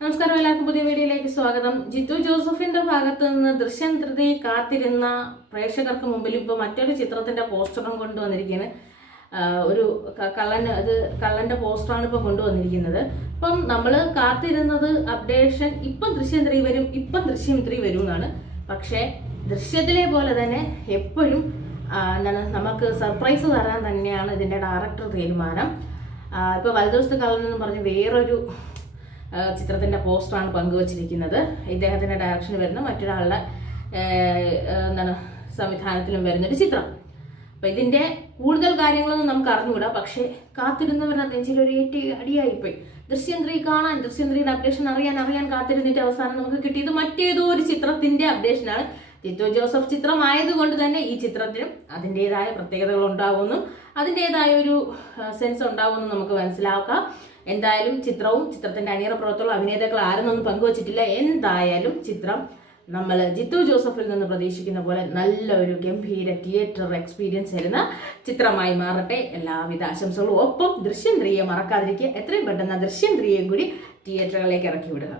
നമസ്കാരം, എല്ലാവർക്കും പുതിയ വീഡിയോയിലേക്ക് സ്വാഗതം. ജിത്തു ജോസഫിന്റെ ഭാഗത്ത് നിന്ന് ദൃശ്യം 3 കാത്തിരുന്ന പ്രേക്ഷകർക്ക് മുമ്പിൽ ഇപ്പോൾ മറ്റൊരു ചിത്രത്തിന്റെ പോസ്റ്ററും കൊണ്ടുവന്നിരിക്കുകയാണ്. ഒരു കള്ളന്റെ പോസ്റ്ററാണ് ഇപ്പോൾ കൊണ്ടുവന്നിരിക്കുന്നത്. അപ്പം നമ്മൾ കാത്തിരുന്നത് അപ്ഡേഷൻ ഇപ്പം ദൃശ്യം 3 വരും, ഇപ്പം ദൃശ്യം 3 വരും എന്നാണ്. പക്ഷേ ദൃശ്യത്തിലെ പോലെ തന്നെ എപ്പോഴും നമുക്ക് സർപ്രൈസ് തരാൻ തന്നെയാണ് ഇതിന്റെ ഡയറക്ടർ തീരുമാനം. ഇപ്പോൾ വലതുവശത്ത് കള്ളൻ എന്ന് പറഞ്ഞ് വേറൊരു ചിത്രത്തിൻ്റെ പോസ്റ്ററാണ് പങ്കുവച്ചിരിക്കുന്നത്. ഇദ്ദേഹത്തിൻ്റെ ഡയറക്ഷന് വരുന്ന മറ്റൊരാളുടെ സംവിധാനത്തിലും വരുന്നൊരു ചിത്രം. അപ്പം ഇതിൻ്റെ കൂടുതൽ കാര്യങ്ങളൊന്നും നമുക്ക് അറിഞ്ഞുകൂടാ. പക്ഷേ കാത്തിരുന്നവരുടെ നെഞ്ചിലൊരു അടിയായിപ്പോയി. ദൃശ്യം 3 കാണാൻ, ദൃശ്യം 3 അപ്ഡേഷൻ അറിയാൻ കാത്തിരുന്നിട്ട് അവസാനം നമുക്ക് കിട്ടിയത് മറ്റേതോ ഒരു ചിത്രത്തിൻ്റെ അപ്ഡേഷനാണ്. ജിത്തു ജോസഫ് ചിത്രമായതുകൊണ്ട് തന്നെ ഈ ചിത്രത്തിനും അതിൻ്റെതായ പ്രത്യേകതകൾ ഉണ്ടാവുമെന്നും അതിൻ്റെതായ ഒരു സെൻസ് ഉണ്ടാവുമെന്നും നമുക്ക് മനസ്സിലാക്കാം. എന്തായാലും ചിത്രത്തിന്റെ അണിയറ പ്രവർത്തനവും അഭിനേതാക്കൾ ആരെന്നൊന്നും പങ്കുവച്ചിട്ടില്ല. എന്തായാലും ചിത്രം നമ്മൾ ജിത്തു ജോസഫിൽ നിന്ന് പ്രതീക്ഷിക്കുന്ന പോലെ നല്ലൊരു ഗംഭീര തിയേറ്റർ എക്സ്പീരിയൻസ് തരുന്ന ചിത്രമായി മാറട്ടെ. എല്ലാവിധ ആശംസകളും. ഒപ്പം ദൃശ്യം 3 മറക്കാതിരിക്കുക. എത്രയും പെട്ടെന്ന് ദൃശ്യം 3 കൂടി തിയേറ്ററുകളിലേക്ക് ഇറക്കി വിടുക.